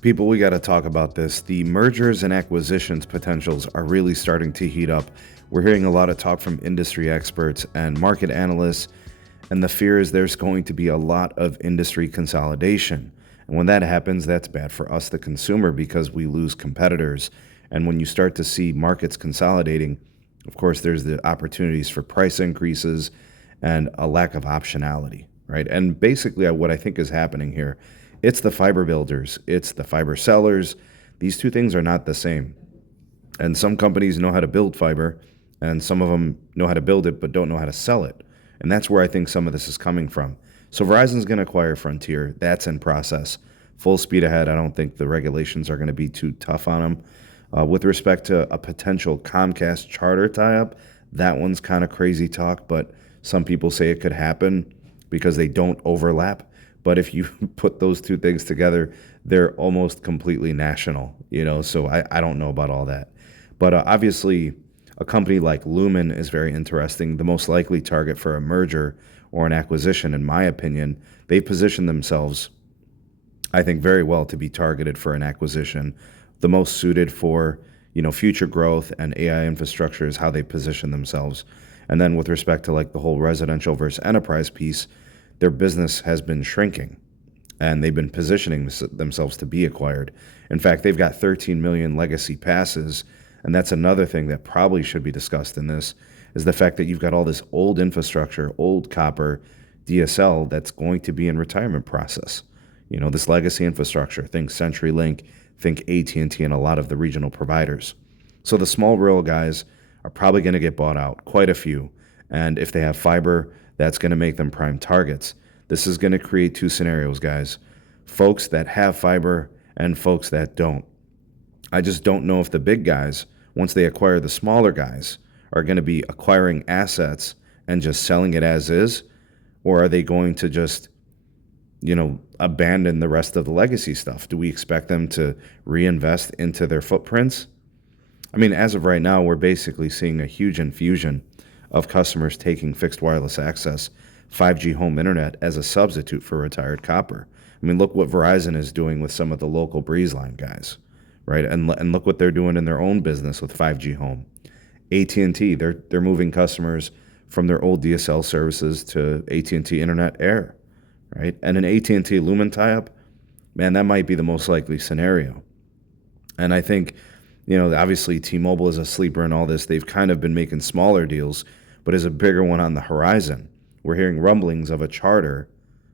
People, we got to talk about this. The mergers and acquisitions potentials are really starting to heat up. We're hearing a lot of talk from industry experts and market analysts, and the fear is there's going to be a lot of industry consolidation. And when that happens, that's bad for us, the consumer, because we lose competitors. And when you start to see markets consolidating, of course, there's the opportunities for price increases and a lack of optionality, right? And basically, what I think is happening here, it's the fiber builders, it's the fiber sellers. These two things are not the same. And some companies know how to build fiber, and some of them know how to build it but don't know how to sell it. And that's where I think some of this is coming from. So Verizon's going to acquire Frontier. That's in process. Full speed ahead. I don't think the regulations are going to be too tough on them. With respect to a potential Comcast Charter tie-up, that one's kind of crazy talk, but some people say it could happen because they don't overlap. But if you put those two things together, they're almost completely national, so I don't know about all that. But obviously, a company like Lumen is very interesting. The most likely target for a merger or an acquisition, in my opinion. They've positioned themselves, I think, very well to be targeted for an acquisition. The most suited for, future growth and AI infrastructure is how they position themselves. And then with respect to like the whole residential versus enterprise piece, their business has been shrinking and they've been positioning themselves to be acquired. In fact, they've got 13 million legacy passes. And that's another thing that probably should be discussed in this, is the fact that you've got all this old infrastructure, old copper DSL that's going to be in retirement process. This legacy infrastructure, think CenturyLink, think AT&T, and a lot of the regional providers. So the small rural guys are probably going to get bought out, quite a few. And if they have fiber, that's going to make them prime targets. This is going to create two scenarios, guys. Folks that have fiber and folks that don't. I just don't know if the big guys, once they acquire the smaller guys, are going to be acquiring assets and just selling it as is, or are they going to just, abandon the rest of the legacy stuff? Do we expect them to reinvest into their footprints? I mean, as of right now, we're basically seeing a huge infusion of customers taking fixed wireless access, 5G home internet as a substitute for retired copper. I mean, look what Verizon is doing with some of the local breeze line guys. Right, and look what they're doing in their own business with 5G home. AT&T, they're moving customers from their old DSL services to AT&T Internet Air, right? And an AT&T Lumen tie-up, man, that might be the most likely scenario. And I think, obviously T-Mobile is a sleeper in all this. They've kind of been making smaller deals, but is a bigger one on the horizon. We're hearing rumblings of a Charter,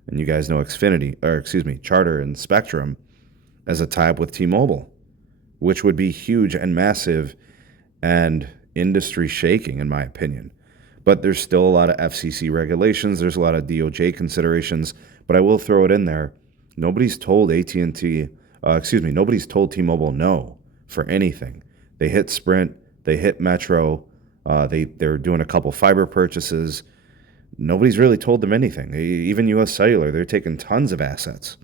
and you guys know Charter and Spectrum as a tie-up with T-Mobile, which would be huge and massive and industry shaking, in my opinion. But there's still a lot of FCC regulations. There's a lot of DOJ considerations. But I will throw it in there. Nobody's told nobody's told T-Mobile no for anything. They hit Sprint. They hit Metro. They're doing a couple fiber purchases. Nobody's really told them anything. Even U.S. Cellular, they're taking tons of assets.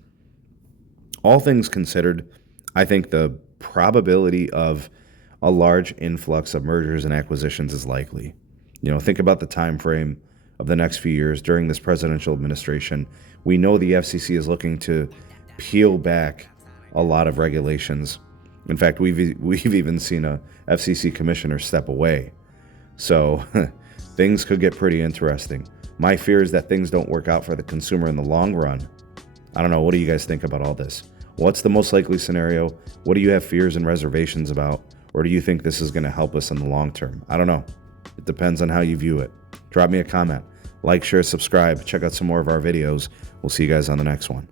All things considered, I think the probability of a large influx of mergers and acquisitions is likely. Think about the time frame of the next few years during this presidential administration. We know the FCC is looking to peel back a lot of regulations. In fact, we've even seen a FCC commissioner step away. So things could get pretty interesting. My fear is that things don't work out for the consumer in the long run. I don't know. What do you guys think about all this? What's the most likely scenario? What do you have fears and reservations about? Or do you think this is going to help us in the long term? I don't know. It depends on how you view it. Drop me a comment. Like, share, subscribe. Check out some more of our videos. We'll see you guys on the next one.